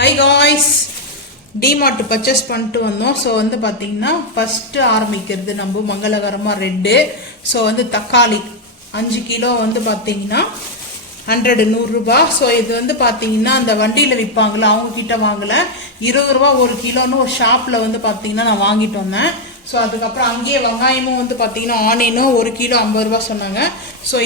Hi guys, DMart purchase பண்ணிட்டு வந்தோம். So வந்து பார்த்தீங்கன்னா ஃபஸ்ட்டு ஆரம்பிக்கிறது நம்ம மங்களகரமாக ரெட்டு. ஸோ வந்து தக்காளி 5 கிலோ வந்து பார்த்தீங்கன்னா 100 ரூபா. ஸோ இது வந்து பார்த்தீங்கன்னா அந்த வண்டியில் விற்பாங்களே அவங்கக்கிட்ட வாங்கலை, 20 ரூபா ஒரு கிலோன்னு ஒரு ஷாப்பில் வந்து பார்த்தீங்கன்னா நான் வாங்கிட்டு வந்தேன். ஸோ அதுக்கப்புறம் அங்கேயே வெங்காயமும் வந்து பார்த்தீங்கன்னா ஆனியனும் 1 கிலோ 50 ரூபா சொன்னாங்க. ஸோ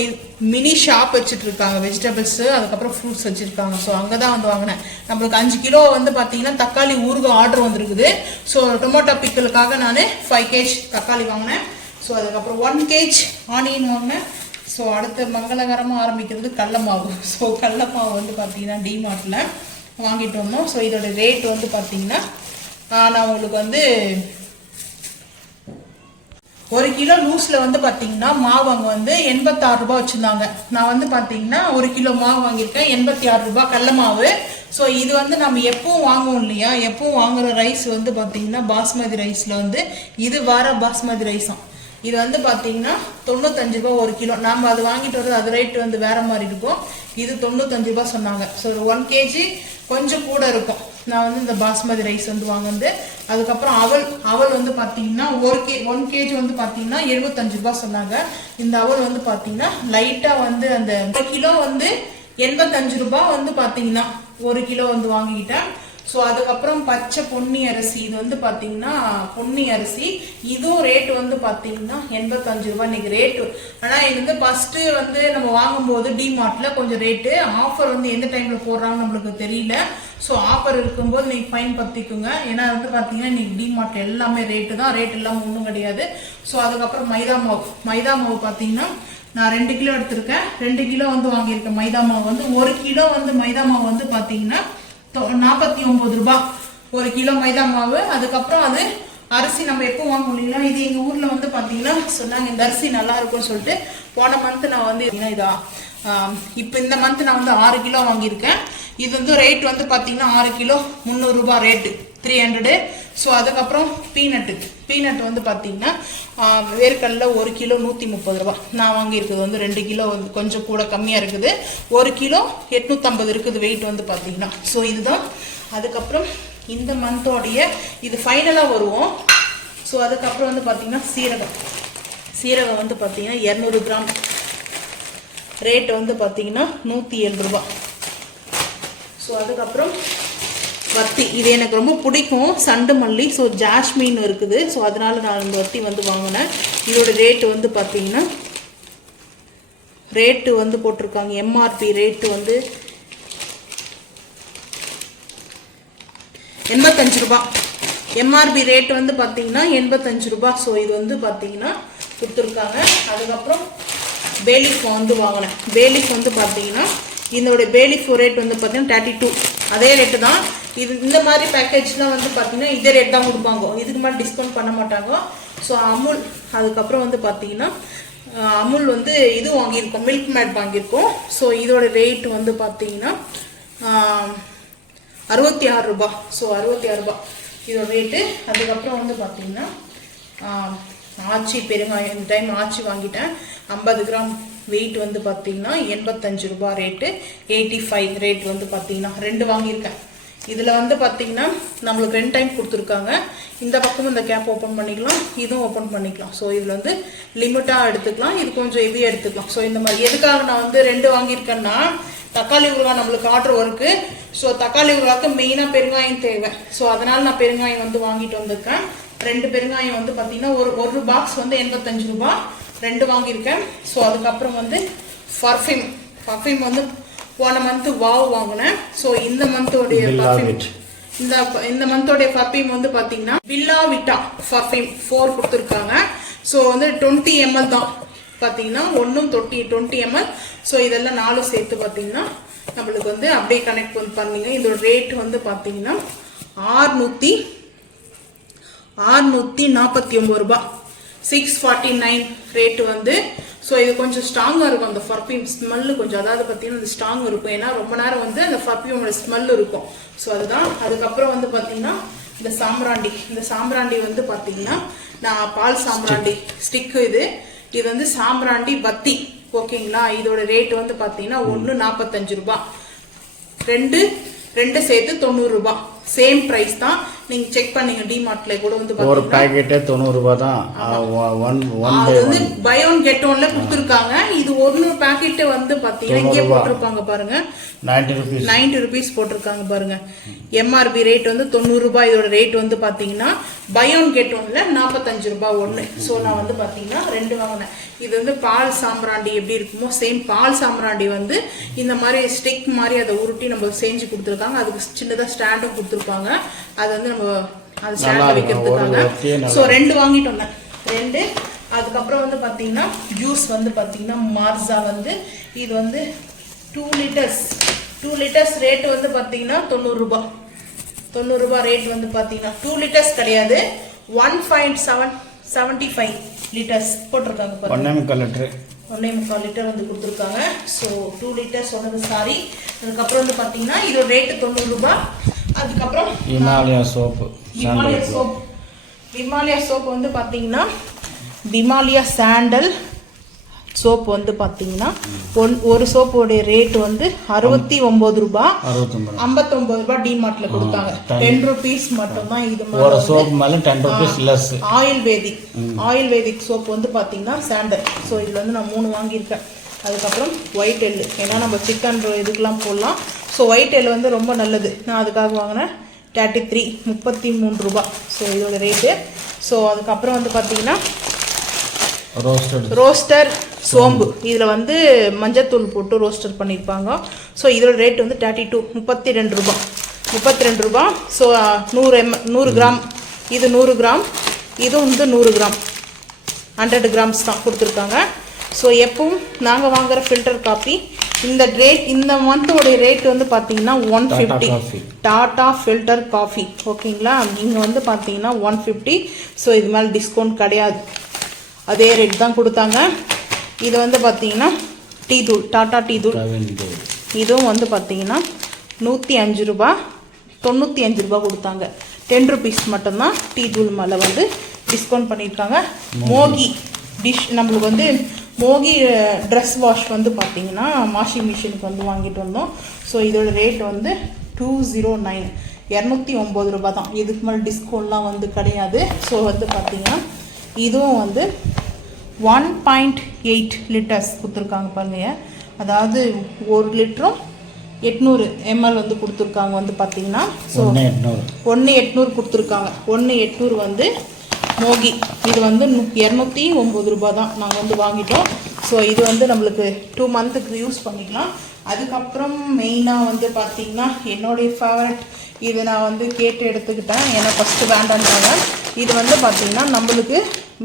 மினி ஷாப் வச்சுட்டு இருக்காங்க, வெஜிடபிள்ஸு அதுக்கப்புறம் ஃப்ரூட்ஸ் வச்சுருக்காங்க. ஸோ அங்கே தான் வந்து வாங்கினேன். நம்மளுக்கு 5 கிலோ வந்து பார்த்தீங்கன்னா தக்காளி ஊறுகாய் ஆர்டர் வந்துருக்குது. ஸோ டொமேட்டோ பிக்கலுக்காக நான் 5 கேஜ் தக்காளி வாங்கினேன். ஸோ அதுக்கப்புறம் 1 கேஜ் ஆனியன் வாங்கினேன். ஸோ அடுத்து மங்களகரமாக ஆரம்பிக்கிறது கடல மாவு. ஸோ கடல மாவு வந்து பார்த்தீங்கன்னா டிமார்ட்டில் வாங்கிட்டு வந்தோம். ஸோ இதோட ரேட் வந்து பார்த்தீங்கன்னா நான் உங்களுக்கு வந்து 1 கிலோ லூஸில் வந்து பார்த்தீங்கன்னா மாவு அங்கே வந்து 86 ரூபா வச்சுருந்தாங்க. நான் வந்து பார்த்தீங்கன்னா 1 கிலோ மாவு வாங்கியிருக்கேன், 86 ரூபா கடல மாவு. ஸோ இது வந்து நம்ம எப்பவும் வாங்குவோம் இல்லையா, எப்பவும் வாங்குற ரைஸ் வந்து பார்த்தீங்கன்னா பாஸ்மதி ரைஸில் வந்து இது வர பாஸ்மதி ரைஸும். இது வந்து பார்த்தீங்கன்னா 95 ரூபா 1 கிலோ. நாம் அது வாங்கிட்டு வர்றது அது ரேட்டு வந்து வேறு மாதிரி இருக்கும். இது 95 ரூபா சொன்னாங்க. ஸோ 1 கேஜி கொஞ்சம் கூட இருக்கும். நான் வந்து இந்த பாஸ்மதி ரைஸ் வந்து வாங்குறது. அதுக்கப்புறம் அவல் வந்து பார்த்தீங்கன்னா 1 கேஜி வந்து பார்த்தீங்கன்னா 75 ரூபா சொன்னாங்க. இந்த அவல் வந்து பார்த்தீங்கன்னா லைட்டாக வந்து அந்த 1 கிலோ வந்து 85 ரூபா வந்து பார்த்தீங்கன்னா 1 கிலோ வந்து வாங்கிக்கிட்டேன். ஸோ அதுக்கப்புறம் பச்சை பொன்னி அரிசி, இது வந்து பார்த்தீங்கன்னா பொன்னி அரிசி, இதுவும் ரேட்டு வந்து பார்த்தீங்கன்னா 85 ரூபா இன்னைக்கு ரேட்டு. ஆனால் இது வந்து ஃபஸ்ட்டு வந்து நம்ம வாங்கும்போது டிமார்ட்டில் கொஞ்சம் ரேட்டு ஆஃபர் வந்து எந்த டைமில் போடுறாங்கன்னு நம்மளுக்கு தெரியல. ஸோ ஆஃபர் இருக்கும்போது நீங்கள் பயன்படுத்திக்குங்க. ஏன்னா வந்து பார்த்தீங்கன்னா இன்னைக்கு டிமார்ட் எல்லாமே ரேட்டு தான், ரேட் இல்லாமல் ஒன்றும் கிடையாது. ஸோ அதுக்கப்புறம் மைதா மாவு பார்த்தீங்கன்னா நான் 2 கிலோ எடுத்திருக்கேன். 2 கிலோ வந்து வாங்கியிருக்கேன் மைதா மாவு வந்து. 1 கிலோ வந்து மைதா மாவு வந்து பார்த்தீங்கன்னா 49 ரூபா 1 கிலோ மைதா மாவு. அதுக்கப்புறம் அது அரிசி நம்ம எப்போ வாங்க முடியல, இது எங்கள் ஊரில் வந்து பார்த்தீங்கன்னா சொன்னாங்க இந்த அரிசி நல்லா இருக்கும்னு சொல்லிட்டு போன மந்த் நான் வந்து இதா இப்போ இந்த மந்த் நான் வந்து 6 கிலோ வாங்கியிருக்கேன். இது வந்து ரேட் வந்து பார்த்தீங்கன்னா 6 கிலோ 300 ரூபா ரேட்டு 300. ஸோ அதுக்கப்புறம் பீனட் வந்து பார்த்தீங்கன்னா வேர்க்கடலை 1 கிலோ 130 ரூபா. நான் வாங்கியிருக்குது வந்து 2 கிலோ வந்து கொஞ்சம் கூட கம்மியாக இருக்குது. 1 கிலோ 850 இருக்குது வெயிட் வந்து பார்த்தீங்கன்னா. ஸோ இதுதான். அதுக்கப்புறம் இந்த மந்தோடைய இது ஃபைனலாக வருவோம். ஸோ அதுக்கப்புறம் வந்து பார்த்தீங்கன்னா சீரகம் வந்து பார்த்தீங்கன்னா 200 கிராம் ரேட் வந்து பார்த்தீங்கன்னா 107 ரூபா. ஸோ அதுக்கப்புறம் வத்தி, இது எனக்கு ரொம்ப பிடிக்கும், சண்டு மல்லி. ஸோ ஜாஸ்மின் இருக்குது. ஸோ அதனால நான் இந்த வத்தி வந்து வாங்கினேன். இதோட ரேட்டு வந்து பார்த்தீங்கன்னா ரேட்டு வந்து போட்டிருக்காங்க எம்ஆர்பி ரேட்டு வந்து 85 ரூபா. எம்ஆர்பி ரேட்டு வந்து பார்த்தீங்கன்னா 85 ரூபா. ஸோ இது வந்து பார்த்தீங்கன்னா கொடுத்துருக்காங்க. அதுக்கப்புறம் பேலீஃப் வந்து வாங்கினேன். பேலீஃப் வந்து பார்த்தீங்கன்னா இதோடைய பேலீஃப் ரேட் வந்து பார்த்தீங்கன்னா 32, அதே ரேட்டு தான். இது இந்த மாதிரி பேக்கேஜ்லாம் வந்து பார்த்தீங்கன்னா இதே ரேட் தான் கொடுப்பாங்க, இதுக்கு மேலே டிஸ்கவுண்ட் பண்ண மாட்டாங்க. ஸோ அமுல், அதுக்கப்புறம் வந்து பார்த்தீங்கன்னா அமுல் வந்து இது வாங்கியிருக்கோம், மில்க் மேட் வாங்கியிருக்கோம். ஸோ இதோட ரேட் வந்து பார்த்தீங்கன்னா 66 ரூபா. ஸோ 66 ரூபா இதோட ரேட்டு. அதுக்கப்புறம் வந்து பார்த்தீங்கன்னா ஆச்சி பெருங்காயம், இந்த டைம் ஆச்சி வாங்கிட்டேன் 50 கிராம் வெயிட் வந்து பார்த்தீங்கன்னா 85 ரூபா ரேட்டு. 85 ரேட் வந்து பார்த்தீங்கன்னா 2 வாங்கியிருக்கேன். இதில் வந்து பார்த்தீங்கன்னா நம்மளுக்கு 2 டைம் கொடுத்துருக்காங்க. இந்த பக்கமும் இந்த கேப் ஓப்பன் பண்ணிக்கலாம், இதுவும் ஓப்பன் பண்ணிக்கலாம். ஸோ இதில் வந்து லிமிட்டாக எடுத்துக்கலாம், இது கொஞ்சம் ஹெவியாக எடுத்துக்கலாம். ஸோ இந்த மாதிரி எதுக்காக நான் வந்து 2 வாங்கியிருக்கேன்னா தக்காளி ஊறுகாய் நம்மளுக்கு ஆர்டர் ஒர்க்கு. ஸோ தக்காளி ஊறுகாய்க்கு மெயினாக பெருங்காயம் தேவை. ஸோ அதனால் நான் பெருங்காயம் வந்து வாங்கிட்டு வந்திருக்கேன். 2 பெருங்காயம் வந்து பார்த்தீங்கன்னா ஒரு பாக்ஸ் வந்து 85 ரூபா 2 வாங்கியிருக்கேன். ஸோ அதுக்கப்புறம் வந்து பர்ஃப்யூம் வந்து போன மந்த்து வாங்கினேன். ஸோ இந்த மந்தோடைய இந்த மந்தோடைய பர்ஃப்யூம் வந்து பார்த்தீங்கன்னா வில்லா விட்டா பர்ஃப்யூம் 4 கொடுத்துருக்காங்க. ஸோ வந்து 20 ml தான் பார்த்தீங்கன்னா, ஒன்றும் 20 ml. ஸோ இதெல்லாம் 4 சேர்த்து பார்த்தீங்கன்னா நம்மளுக்கு வந்து அப்படியே கனெக்ட் வந்து பண்ணீங்க. இதோட ரேட் வந்து பார்த்தீங்கன்னா 649 ரூபா 649 ரேட்டு வந்து. ஸோ இது கொஞ்சம் ஸ்ட்ராங்காக இருக்கும், அந்த பர்ஃப்யூம் ஸ்மெல்லு கொஞ்சம், அதாவது பார்த்தீங்கன்னா அது ஸ்ட்ராங் இருக்கும். ஏன்னா ரொம்ப நேரம் வந்து அந்த பர்ஃப்யூமோட ஸ்மெல் இருக்கும். ஸோ அதுதான். அதுக்கப்புறம் வந்து பார்த்தீங்கன்னா இந்த சாம்பிராண்டி வந்து பார்த்தீங்கன்னா நான் பால் சாம்பிராண்டி ஸ்டிக்கு, இது வந்து சாம்பிராண்டி வத்தி, ஓகேங்களா. இதோட ரேட்டு வந்து பார்த்தீங்கன்னா 1 45 ரூபா 2 ரெண்டு சேர்த்து 90 ரூபாய். சேம் பிரைஸ் தான். நீங்க செக் பண்ணீங்க டிமார்ட்ல கூட வந்து ஒரு பாக்கெட்டே 90 ரூபாய் தான். அது வந்து பை ஒன் கெட் ஒன்ல கொடுத்துருக்காங்க. இது ஒரு பாக்கெட் வந்து பாத்தீங்கன்னா இங்கே போட்டிருப்பாங்க பாருங்க 90 ரூபீஸ் போட்டிருக்காங்க பாருங்க. எம்ஆர்பி ரேட் வந்து 90 ரூபாய். இதோட ரேட் வந்து பாத்தீங்கன்னா பை ஒன் கெட் ஒன்ல 45 ரூபாய் ஒன்று. ஸோ நான் வந்து பாத்தீங்கன்னா 2 வாங்கினேன். இது வந்து பால் சாம்பிராண்டி எப்படி இருக்குமோ சேம் பால் சாம்பிராண்டி வந்து இந்த மாதிரி ஸ்டிக் மாதிரி அதை உருட்டி நம்ம செஞ்சு கொடுத்துருக்காங்க. அதுக்கு சின்னதாக ஸ்டாண்டும் கொடுத்துருப்பாங்க. அது வந்து நம்ம அது ஸ்டாண்ட் வைக்கிறதுக்காக. ஸோ 2 வாங்கிட்டு வந்தேன். 2. அதுக்கப்புறம் வந்து பார்த்தீங்கன்னா ஜூஸ் வந்து பார்த்தீங்கன்னா மார்ஸா வந்து இது வந்து 2 லிட்டர்ஸ் ரேட் வந்து பார்த்தீங்கன்னா 90 ரூபாய். 90 ரூபாய் ரேட் வந்து பார்த்தீங்கன்னா 2 லிட்டர்ஸ் கிடையாது 1.75 லிட்டர்ஸ் போட்டிருக்காங்க பாருங்க. 1.25 லிட்டர் வந்து கொடுத்துருக்காங்க. ஸோ 2 லிட்டர்ஸ் சொன்னது சாரி. அதுக்கப்புறம் வந்து பார்த்தீங்கன்னா இதோட ரேட்டு 90 ரூபாய். அதுக்கப்புறம் விமாலயா சோப் வந்து பார்த்தீங்கன்னா விமாலயா சாண்டல் சோப் வந்து பார்த்தீங்கன்னா ஒரு சோப்போடைய ரேட் வந்து 69 ரூபாய். 59 ரூபாய் டிமார்ட்ல கொடுத்தாங்க. 10 ரூபீஸ் மட்டும் தான். இது ஒரு சோப் மேல 10 ரூபீஸ் லெஸ். ஆயுர்வேதிக் சோப் வந்து பார்த்தீங்கன்னா சாண்டல். ஸோ இதுல வந்து நான் 3 வாங்கியிருக்கேன். அதுக்கப்புறம் ஒயிட் எள்ளு, ஏன்னா நம்ம சிக்கன் இதுக்கெல்லாம் போடலாம். ஸோ ஒயிட் எள்ளு வந்து ரொம்ப நல்லது. நான் அதுக்காக வாங்கினேன். 33 ரூபாய். ஸோ இதோட ரேட்டு. ஸோ அதுக்கப்புறம் வந்து பார்த்தீங்கன்னா ரோஸ்டர் சோம்பு. இதில் வந்து மஞ்சத்தூள் போட்டு ரோஸ்டர் பண்ணியிருப்பாங்க. ஸோ இதோட ரேட் வந்து 32 ரூபாய். So 100 gram. இது 100 கிராம். இது வந்து 100 கிராம் 100 கிராம்ஸ் தான் கொடுத்துருக்காங்க. ஸோ எப்பவும் நாங்கள் வாங்குகிற ஃபில்டர் காஃபி இந்த மந்தோடைய ரேட் வந்து பார்த்தீங்கன்னா 150. டாடா ஃபில்டர் காஃபி ஓகேங்களா. இங்கே வந்து பார்த்தீங்கன்னா 150. ஸோ இது மேலே டிஸ்கவுண்ட் கிடையாது. அதே ரேட் தான் கொடுத்தாங்க. இது வந்து பார்த்தீங்கன்னா டீ தூள், டாடா டீ தூள். இதுவும் வந்து பார்த்தீங்கன்னா 105 ரூபாய் 95 ரூபாய் கொடுத்தாங்க. 10 ரூபீஸ் மட்டும்தான் டீ தூள் மேலே வந்து டிஸ்கவுண்ட் பண்ணியிருக்காங்க. மோகி டிஷ் நம்மளுக்கு வந்து மோகி ட்ரெஸ் வாஷ் வந்து பார்த்தீங்கன்னா வாஷிங் மிஷினுக்கு வந்து வாங்கிட்டு வந்தோம். ஸோ இதோட ரேட் வந்து 209 209 ரூபாய் தான். இதுக்கு மேலே டிஸ்கவுண்ட்லாம் வந்து கிடையாது. ஸோ வந்து பார்த்தீங்கன்னா இதுவும் வந்து 1.8 லிட்டர்ஸ் கொடுத்துருக்காங்க பாருங்க. அதாவது 1 லிட்டரும் 800 ml வந்து கொடுத்துருக்காங்க வந்து பார்த்தீங்கன்னா. ஸோ 1.800 கொடுத்துருக்காங்க. 1.800 வந்து மோகி. இது வந்து 209 ரூபாய் தான் நாங்கள் வந்து வாங்கிட்டோம். ஸோ இது வந்து நம்மளுக்கு 2 மந்த்துக்கு யூஸ் பண்ணிக்கலாம். அதுக்கப்புறம் மெயினாக வந்து பார்த்தீங்கன்னா என்னுடைய ஃபேவரட் இது நான் வந்து கேட்டு எடுத்துக்கிட்டேன். ஏன்னா ஃபஸ்ட்டு வேண்டான்றாங்க. இது வந்து பார்த்தீங்கன்னா நம்மளுக்கு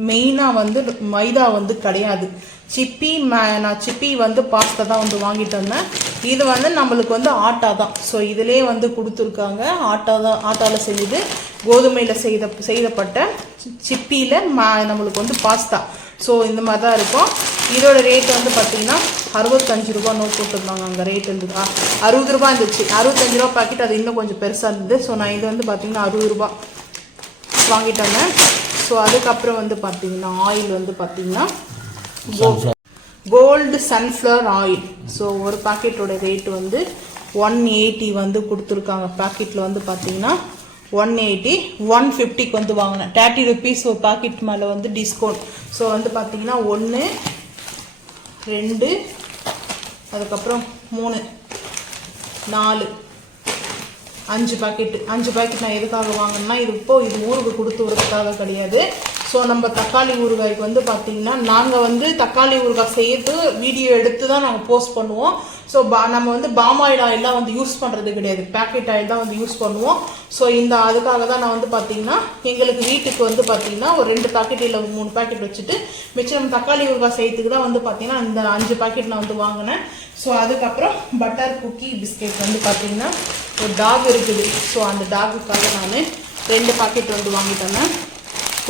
மெயினாக வந்து மைதா வந்து கிடையாது. நான் சிப்பி வந்து பாஸ்தா தான் வந்து வாங்கிட்டு வந்தேன். இது வந்து நம்மளுக்கு வந்து ஆட்டா தான். ஸோ இதிலே வந்து கொடுத்துருக்காங்க. ஆட்டாவில் செஞ்சது கோதுமையில் செய்தப்பட்ட சிப்பியில் நம்மளுக்கு வந்து பாஸ்தா. ஸோ இந்த மாதிரி தான் இருக்கும். இதோட ரேட் வந்து பார்த்தீங்கன்னா 65 ரூபா நோட் போட்டுருந்தாங்க. அங்கே ரேட் இருந்தது 60 ரூபா இருந்துச்சு. 65 ரூபா பாக்கெட். அது இன்னும் கொஞ்சம் பெருசாக இருந்தது. ஸோ நான் இது வந்து பார்த்தீங்கன்னா 60 ரூபா வாங்கிட்டு வந்தேன். ஸோ அதுக்கப்புறம் வந்து பார்த்தீங்கன்னா ஆயில் வந்து பார்த்தீங்கன்னா கோல்டு சன்ஃப்ளவர் ஆயில். ஸோ ஒரு பாக்கெட்டோட ரேட் வந்து 180 வந்து கொடுத்துருக்காங்க. பாக்கெட்டில் வந்து பார்த்தீங்கன்னா 180 150க்கு வந்து வாங்கினேன். 30 ரூபீஸ் ஒரு பாக்கெட் மேலே வந்து டிஸ்கவுண்ட். ஸோ வந்து பார்த்தீங்கன்னா 1 2 அதுக்கப்புறம் 3 4 5 பாக்கெட்டு. 5 பாக்கெட் நான் எதுக்காக வாங்கினேன்னா இது ஊருக்கு கொடுத்து விடுறதுக்காக கிடையாது. ஸோ நம்ம தக்காளி ஊறுகாய்க்கு வந்து பார்த்தீங்கன்னா நாங்கள் வந்து தக்காளி ஊறுகாய் செய்யறது வீடியோ எடுத்து தான் நாங்கள் போஸ்ட் பண்ணுவோம். ஸோ நம்ம வந்து பாம் ஆயிலாம் வந்து யூஸ் பண்ணுறது கிடையாது. பேக்கெட் ஆயில் தான் வந்து யூஸ் பண்ணுவோம். ஸோ அதுக்காக தான் நான் வந்து பார்த்தீங்கன்னா எங்களுக்கு வீட்டுக்கு வந்து பார்த்தீங்கன்னா ஒரு 2 பாக்கெட் இல்லை 3 பாக்கெட் வச்சுட்டு மிச்சம் நம்ம தக்காளி ஊறுகாய் செய்யறதுக்கு தான் வந்து பார்த்தீங்கன்னா இந்த 5 பாக்கெட் நான் வந்து வாங்கினேன். ஸோ அதுக்கப்புறம் பட்டர் குக்கி பிஸ்கெட் வந்து பார்த்தீங்கன்னா ஒரு டாக் இருக்குது. ஸோ அந்த டாகுக்காக நான் 2 பாக்கெட் வந்து வாங்கிட்டு வந்தேன்.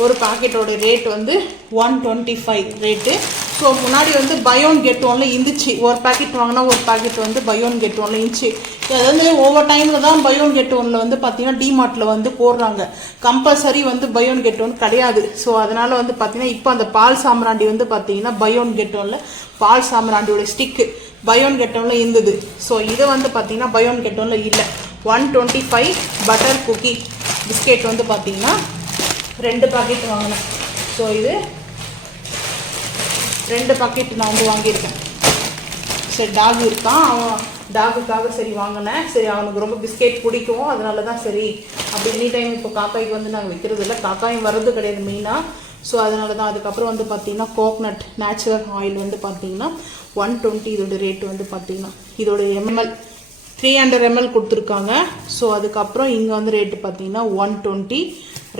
ஒரு பாக்கெட்டோட ரேட் வந்து 125 ரேட்டு. ஸோ முன்னாடி வந்து பை ஒன் கெட் ஒன்ல இருந்துச்சு. ஒரு பாக்கெட் வாங்கினா ஒரு பாக்கெட் வந்து பை ஒன் கெட் ஒன்ல இருந்துச்சு. அதாவது ஒவ்வொரு டைமில் தான் பை ஒன் கெட் ஒன்ல வந்து பார்த்தீங்கன்னா டிமார்ட்டில் வந்து போடுறாங்க. கம்பல்சரி வந்து பை ஒன் கெட் ஒன் கிடையாது. ஸோ அதனால வந்து பார்த்தீங்கன்னா இப்போ அந்த பால் சாம்பிராண்டி வந்து பார்த்தீங்கன்னா பை ஒன் கெட் ஒன்ல பால் சாம்பிராண்டியோட ஸ்டிக்கு பை ஒன் கெட் ஒன்ல இருந்தது. ஸோ இதை வந்து பார்த்தீங்கன்னா பை ஒன் கெட் ஒன்ல இல்லை. 125 பட்டர் குக்கி பிஸ்கெட் வந்து பார்த்தீங்கன்னா 2 பாக்கெட் வாங்கினேன். ஸோ இது 2 பாக்கெட் நான் வந்து வாங்கியிருக்கேன். சரி டாக் இருக்கான், அவன் டாகுக்காக சரி வாங்கினேன். சரி அவனுக்கு ரொம்ப பிஸ்கெட் பிடிக்கும், அதனால தான் சரி அப்படி எனி டைம் இப்போ காக்காய்க்கு வந்து நாங்கள் வைக்கிறது இல்லை, காக்காயும் வர்றது கிடையாது மெயினாக. ஸோ அதனால தான். அதுக்கப்புறம் வந்து பார்த்தீங்கன்னா கோகனட் நேச்சுரல் ஆயில் வந்து பார்த்தீங்கன்னா 120, இதோட ரேட்டு வந்து பார்த்தீங்கன்னா இதோட ml 300 ml கொடுத்துருக்காங்க. ஸோ அதுக்கப்புறம் இங்கே வந்து ரேட்டு பார்த்தீங்கன்னா 120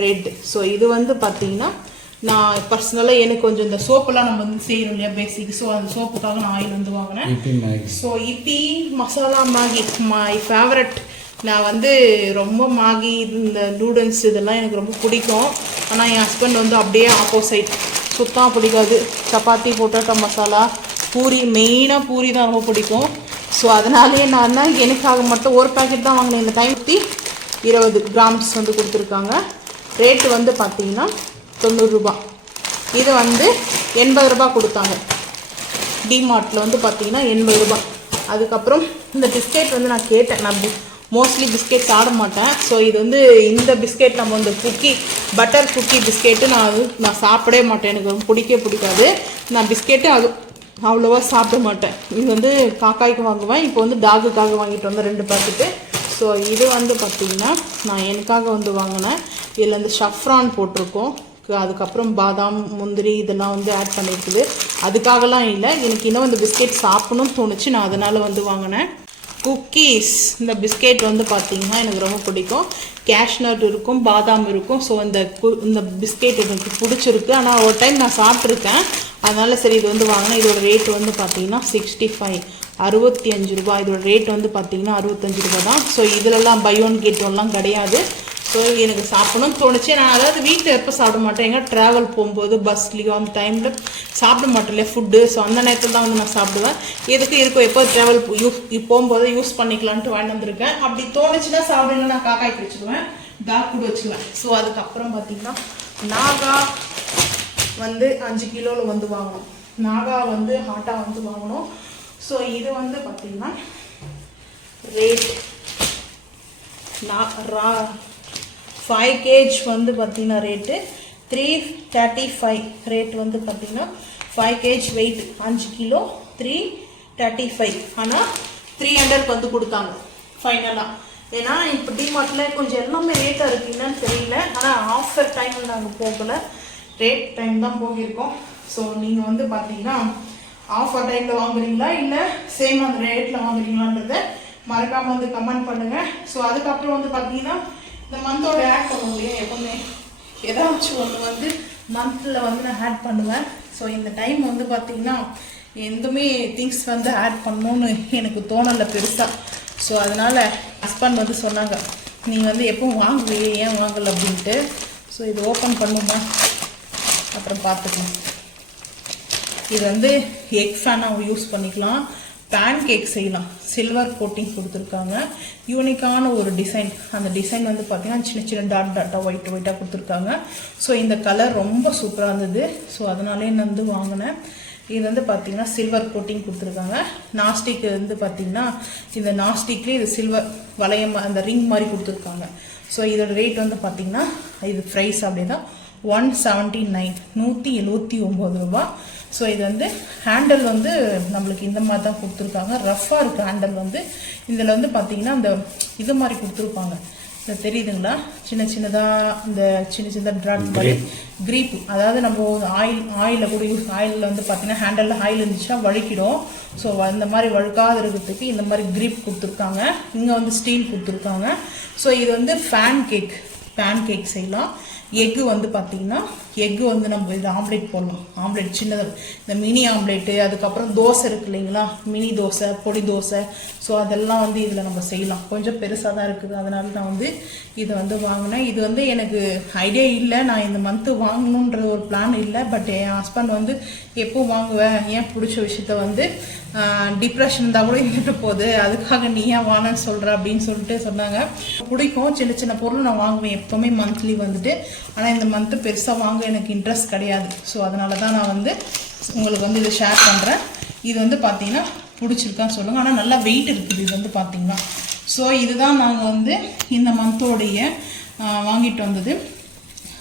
ரேட்டு. ஸோ இது வந்து பார்த்தீங்கன்னா நான் பர்சனலாக எனக்கு கொஞ்சம் இந்த சோப்பெல்லாம் நம்ம வந்து செய்யறோம் இல்லையா பேசிக், ஸோ அந்த சோப்புக்காக நான் ஆயில் வந்து வாங்கினேன். So Yippee masala Maggi my favourite. நான் வந்து ரொம்ப மேகி இந்த நூடுல்ஸ் இதெல்லாம் எனக்கு ரொம்ப பிடிக்கும். ஆனால் என் ஹஸ்பண்ட் வந்து அப்படியே ஆப்போசைட், சுத்தமாக பிடிக்காது. சப்பாத்தி பொட்டேட்டோ மசாலா பூரி, மெயினாக பூரி தான் ரொம்ப பிடிக்கும். ஸோ அதனாலே நான் தான் எனக்காக மட்டும் ஒரு பேக்கெட் தான் வாங்கினேன். இந்த டைம் 20 கிராம்ஸ் வந்து கொடுத்துருக்காங்க. ரேட்டு வந்து பார்த்தீங்கன்னா 90 ரூபா. இது வந்து 80 ரூபா கொடுத்தாங்க. டிமார்ட்டில் வந்து பார்த்தீங்கன்னா 80 ரூபா. அதுக்கப்புறம் இந்த பிஸ்கெட் வந்து நான் கேட்டேன், நான் மோஸ்ட்லி பிஸ்கெட் சாப்பிட மாட்டேன். ஸோ இது வந்து இந்த பிஸ்கெட் நம்ம இந்த குக்கி பட்டர் குக்கி பிஸ்கெட்டு நான் சாப்பிடவே மாட்டேன், எனக்கு ரொம்ப பிடிக்காது. நான் பிஸ்கெட்டு அவ்வளோவா சாப்பிட மாட்டேன். இது வந்து காக்காய்க்கு வாங்குவேன். இப்போ வந்து டாகுக்காக வாங்கிட்டு வந்தேன் 2 பாக்கெட்டு. ஸோ இது வந்து பார்த்திங்கன்னா நான் எனக்காக வந்து வாங்கினேன். இதில் வந்து ஷஃப்ரான் போட்டிருக்கோம், அதுக்கப்புறம் பாதாம் முந்திரி இதெல்லாம் வந்து ஆட் பண்ணியிருக்குது. அதுக்காகலாம் இல்லை, எனக்கு இன்னும் இந்த பிஸ்கெட் சாப்பிடணும்னு தோணுச்சு, நான் அதனால் வந்து வாங்கினேன். குக்கீஸ் இந்த பிஸ்கெட் வந்து பார்த்திங்கன்னா எனக்கு ரொம்ப பிடிக்கும். கேஷ்நட் இருக்கும், பாதாம் இருக்கும். ஸோ இந்த பிஸ்கெட் எனக்கு பிடிச்சிருக்கு. ஆனால் ஒரு டைம் நான் சாப்பிட்ருக்கேன், அதனால் சரி இது வந்து வாங்கினேன். இதோட ரேட் வந்து பார்த்திங்கன்னா 65 ரூபா. இதோட ரேட் வந்து பார்த்திங்கன்னா 65 ரூபா தான். ஸோ இதிலெல்லாம் பை ஒன் கெட் ஒன்லாம் கிடையாது. ஸோ எனக்கு சாப்பிடணும்னு தோணுச்சு. நான் அதாவது வீட்டில் எப்போ சாப்பிட மாட்டேன், எங்கே ட்ராவல் போகும்போது பஸ்லேயோ அந்த டைமில் சாப்பிட மாட்டேன் இல்லையா ஃபுட்டு. ஸோ அந்த நேரத்தில் தான் வந்து நான் சாப்பிடுவேன். எதுக்கு இருக்கும், எப்போ ட்ராவல் போகும்போது யூஸ் பண்ணிக்கலான்ட்டு வாங்கி வந்திருக்கேன். அப்படி தோணுச்சுன்னா சாப்பிடுங்க, நான் காக்காய் பிடிச்சிடுவேன், டாக் கூட வச்சுக்குவேன். ஸோ அதுக்கப்புறம் பார்த்திங்கன்னா நாகா வந்து 5 கிலோவில் வந்து வாங்கணும். நாகா வந்து ஹாட்டாக வந்து வாங்கணும். ஸோ இது வந்து பார்த்திங்கன்னா ரேட் 5 kg வந்து பார்த்திங்கன்னா ரேட்டு 335. ரேட் வந்து பார்த்திங்கன்னா 5 kg வெயிட் 5 கிலோ 335. ஆனால் 300 வந்து கொடுத்தாங்க ஃபைனலாக. ஏன்னா இப்போ டிமார்ட்டில் கொஞ்சம் எல்லாமே ரேட்டாக இருக்குது, என்னன்னு தெரியல. ஆனால் ஆஃபர் டைமில் நாங்கள் போகலை, ரேட் டைம் தான் போகியிருக்கோம். ஸோ நீங்கள் வந்து பார்த்தீங்கன்னா ஆஃபர் டைமில் வாங்குறீங்களா இல்லை சேம் அந்த ரேட்டில் வாங்குறீங்களான்றத மறக்காமல் வந்து கமெண்ட் பண்ணுங்கள். ஸோ அதுக்கப்புறம் வந்து பார்த்தீங்கன்னா இந்த மந்தோட ஆட் பண்ணுவோம் இல்லையா, எப்போவுமே ஏதாச்சும் ஒன்று வந்து மந்தில் வந்து நான் ஆட் பண்ணுவேன். ஸோ இந்த டைம் வந்து பார்த்தீங்கன்னா எதுவுமே திங்ஸ் வந்து ஆட் பண்ணணும்னு எனக்கு தோணலை பெருசாக. ஸோ அதனால் ஹஸ்பண்ட் வந்து சொன்னாங்க, நீ வந்து எப்பவும் வாங்குவியே, ஏன் வாங்கலை அப்படின்ட்டு. ஸோ இது ஓப்பன் பண்ணுமா, அப்புறம் பார்த்துக்கலாம். இது வந்து எக் ஃபேனாக யூஸ் பண்ணிக்கலாம், பேன் கேக் செய்யலாம். சில்வர் கோட்டிங் கொடுத்துருக்காங்க, யூனிக்கான ஒரு டிசைன். அந்த டிசைன் வந்து பார்த்தீங்கன்னா சின்ன சின்ன டாட்டாக ஒயிட்டாக கொடுத்துருக்காங்க. ஸோ இந்த கலர் ரொம்ப சூப்பராக இருந்தது. ஸோ அதனாலே நான் வந்து வாங்கினேன். இது வந்து பார்த்தீங்கன்னா சில்வர் கோட்டிங் கொடுத்துருக்காங்க. நாஸ்டிக் வந்து பார்த்தீங்கன்னா இந்த நாஸ்டிக்லேயே இது சில்வர் வளையம் அந்த ரிங் மாதிரி கொடுத்துருக்காங்க. ஸோ இதோட ரேட் வந்து பார்த்தீங்கன்னா இது ப்ரைஸ் அப்படி தான் 179 179 ரூபா. ஸோ இது வந்து ஹேண்டில் வந்து நம்மளுக்கு இந்த மாதிரி தான் கொடுத்துருக்காங்க, ரஃப்பாக இருக்குது ஹேண்டில் வந்து. இதில் வந்து பார்த்தீங்கன்னா இந்த இது மாதிரி கொடுத்துருப்பாங்க, இந்த தெரியுதுங்களா, சின்ன சின்னதாக இந்த சின்ன ட்ராட் மாதிரி கிரீப். அதாவது நம்ம ஆயிலில் கூட ஆயிலில் வந்து பார்த்தீங்கன்னா ஹேண்டலில் ஆயில் இருந்துச்சுன்னா வழுக்கிடும். ஸோ அந்த மாதிரி வழுக்காத இருக்கிறதுக்கு இந்த மாதிரி கிரீப் கொடுத்துருக்காங்க. இங்கே வந்து ஸ்டீல் கொடுத்துருக்காங்க. ஸோ இது வந்து பேன் கேக் செய்யலாம். எக்கு வந்து பார்த்தீங்கன்னா எக்கு வந்து நம்ம இது ஆம்லேட் போடலாம். ஆம்லேட் சின்னதாக இந்த மினி ஆம்லேட்டு, அதுக்கப்புறம் தோசை இருக்குது இல்லைங்களா, மினி தோசை, பொடி தோசை. ஸோ அதெல்லாம் வந்து இதில் நம்ம செய்யலாம். கொஞ்சம் பெருசாக தான் இருக்குது, அதனால நான் வந்து இதை வந்து வாங்கினேன். இது வந்து எனக்கு ஐடியா இல்லை, நான் இந்த மந்த்து வாங்கணுன்ற ஒரு பிளான் இல்லை. பட் என் ஹஸ்பண்ட் வந்து எப்போ வாங்குவேன், ஏன் பிடிச்ச விஷயத்த வந்து டிப்ரெஷன் இருந்தால் கூட இருந்துட்டு போகுது, அதுக்காக நீ ஏன் வாங்கன்னு சொல்கிற அப்படின்னு சொல்லிட்டு சொன்னாங்க. பிடிக்கும், சின்ன சின்ன பொருள் நான் வாங்குவேன் எப்போவுமே மந்த்லி வந்துட்டு. ஆனால் இந்த மந்த்து பெருசாக வாங்க எனக்கு இன்ட்ரெஸ்ட் கிடையாது. ஸோ அதனால தான் நான் வந்து உங்களுக்கு வந்து இதை ஷேர் பண்ணுறேன். இது வந்து பார்த்தீங்கன்னா பிடிச்சிருக்கான்னு சொல்லுங்கள். ஆனால் நல்லா வெயிட் இருக்குது இது வந்து பார்த்தீங்கன்னா. ஸோ இதுதான் நாங்கள் வந்து இந்த மந்தோடைய வாங்கிட்டு வந்தது.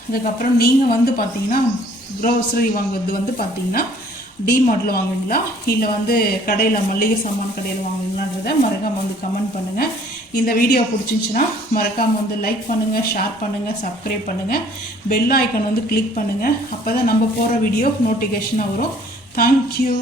அதுக்கப்புறம் நீங்கள் வந்து பார்த்தீங்கன்னா க்ரோசரி வாங்குறது வந்து பார்த்தீங்கன்னா டிமார்ட்டில் வாங்குவீங்களா இல்லை வந்து கடையில் மளிகை சாமான் கடையில் வாங்குவீங்களான்றதை மறக்காமல் வந்து கமெண்ட் பண்ணுங்கள். இந்த வீடியோ பிடிச்சிருந்துச்சுன்னா மறக்காமல் வந்து லைக் பண்ணுங்கள், ஷேர் பண்ணுங்கள், சப்ஸ்கிரைப் பண்ணுங்கள், பெல் ஐக்கான் வந்து கிளிக் பண்ணுங்கள். அப்போ தான் நம்ம போகிற வீடியோ நோட்டிஃபிகேஷனாக வரும். தேங்க்யூ.